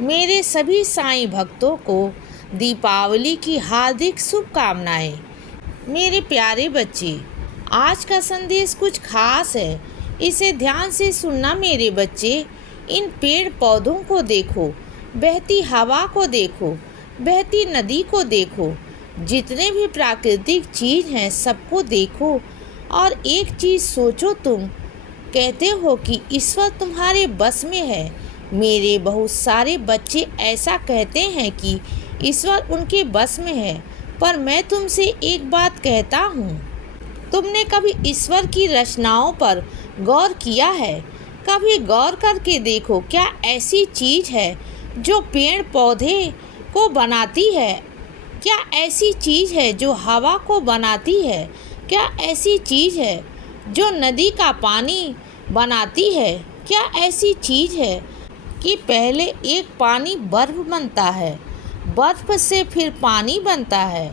मेरे सभी साईं भक्तों को दीपावली की हार्दिक शुभकामनाएं। मेरे प्यारे बच्चे, आज का संदेश कुछ खास है, इसे ध्यान से सुनना मेरे बच्चे। इन पेड़ पौधों को देखो, बहती हवा को देखो, बहती नदी को देखो, जितने भी प्राकृतिक चीज़ हैं सबको देखो और एक चीज़ सोचो। तुम कहते हो कि ईश्वर तुम्हारे बस में है। मेरे बहुत सारे बच्चे ऐसा कहते हैं कि ईश्वर उनके बस में है, पर मैं तुमसे एक बात कहता हूँ, तुमने कभी ईश्वर की रचनाओं पर गौर किया है? कभी गौर करके देखो, क्या ऐसी चीज़ है जो पेड़ पौधे को बनाती है? क्या ऐसी चीज़ है जो हवा को बनाती है? क्या ऐसी चीज़ है जो नदी का पानी बनाती है? क्या ऐसी चीज़ है कि पहले एक पानी बर्फ़ बनता है, बर्फ़ से फिर पानी बनता है,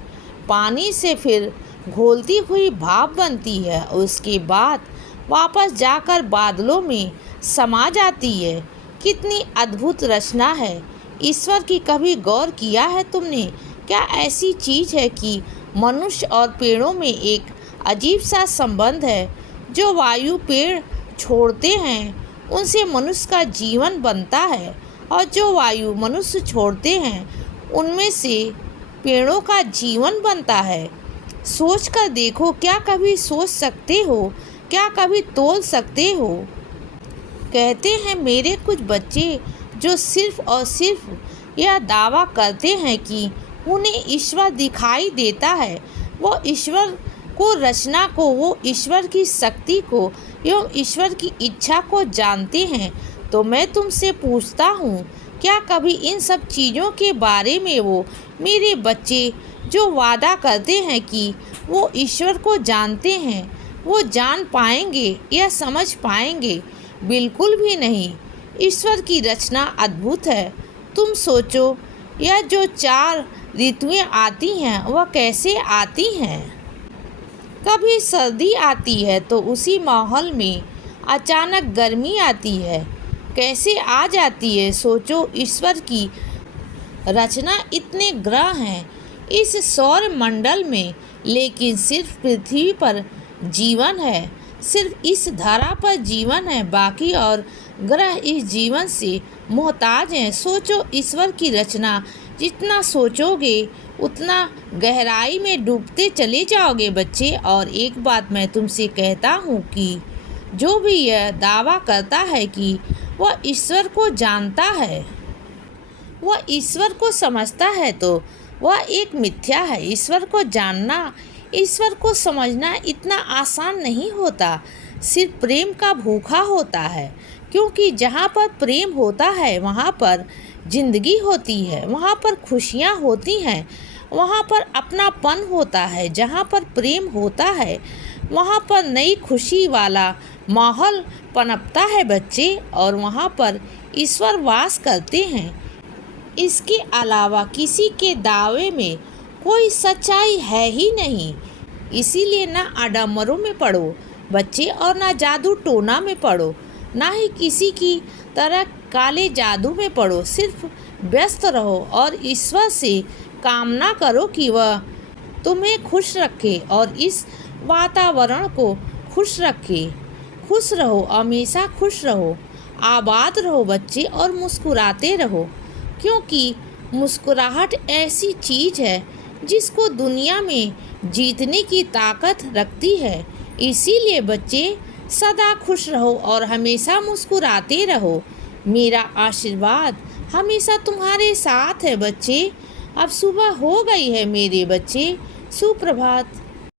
पानी से फिर घोलती हुई भाप बनती है, उसके बाद वापस जाकर बादलों में समा जाती है। कितनी अद्भुत रचना है ईश्वर की। कभी गौर किया है तुमने? क्या ऐसी चीज़ है कि मनुष्य और पेड़ों में एक अजीब सा संबंध है? जो वायु पेड़ छोड़ते हैं उनसे मनुष्य का जीवन बनता है, और जो वायु मनुष्य छोड़ते हैं उनमें से पेड़ों का जीवन बनता है। सोच कर देखो, क्या कभी सोच सकते हो? क्या कभी तोल सकते हो? कहते हैं मेरे कुछ बच्चे जो सिर्फ और सिर्फ यह दावा करते हैं कि उन्हें ईश्वर दिखाई देता है। वो ईश्वर को रचना को, वो ईश्वर की शक्ति को एवं ईश्वर की इच्छा को जानते हैं। तो मैं तुमसे पूछता हूँ, क्या कभी इन सब चीज़ों के बारे में वो मेरे बच्चे जो वादा करते हैं कि वो ईश्वर को जानते हैं, वो जान पाएंगे या समझ पाएंगे? बिल्कुल भी नहीं। ईश्वर की रचना अद्भुत है। तुम सोचो, यह जो 4 ऋतुएं आती हैं वह कैसे आती हैं? कभी सर्दी आती है तो उसी माहौल में अचानक गर्मी आती है। कैसे आ जाती है? सोचो, ईश्वर की रचना। इतने ग्रह हैं इस सौर मंडल में, लेकिन सिर्फ पृथ्वी पर जीवन है, सिर्फ इस धरा पर जीवन है। बाकी और ग्रह इस जीवन से मोहताज हैं। सोचो ईश्वर की रचना। जितना सोचोगे उतना गहराई में डूबते चले जाओगे बच्चे। और एक बात मैं तुमसे कहता हूँ कि जो भी यह दावा करता है कि वह ईश्वर को जानता है, वह ईश्वर को समझता है, तो वह एक मिथ्या है। ईश्वर को जानना, ईश्वर को समझना इतना आसान नहीं होता। सिर्फ प्रेम का भूखा होता है, क्योंकि जहाँ पर प्रेम होता है वहाँ पर जिंदगी होती है, वहाँ पर खुशियाँ होती हैं, वहाँ पर अपनापन होता है। जहाँ पर प्रेम होता है वहाँ पर नई खुशी वाला माहौल पनपता है बच्चे, और वहाँ पर ईश्वर वास करते हैं। इसके अलावा किसी के दावे में कोई सच्चाई है ही नहीं। इसीलिए ना आडम्बरों में पड़ो बच्चे, और ना जादू टोना में पड़ो, ना ही किसी की तरह काले जादू में पड़ो। सिर्फ व्यस्त रहो और ईश्वर से कामना करो कि वह तुम्हें खुश रखे और इस वातावरण को खुश रखे। खुश रहो, हमेशा खुश रहो, आबाद रहो बच्चे, और मुस्कुराते रहो, क्योंकि मुस्कुराहट ऐसी चीज़ है जिसको दुनिया में जीतने की ताकत रखती है। इसीलिए बच्चे सदा खुश रहो और हमेशा मुस्कुराते रहो। मेरा आशीर्वाद हमेशा तुम्हारे साथ है बच्चे। अब सुबह हो गई है मेरे बच्चे। सुप्रभात।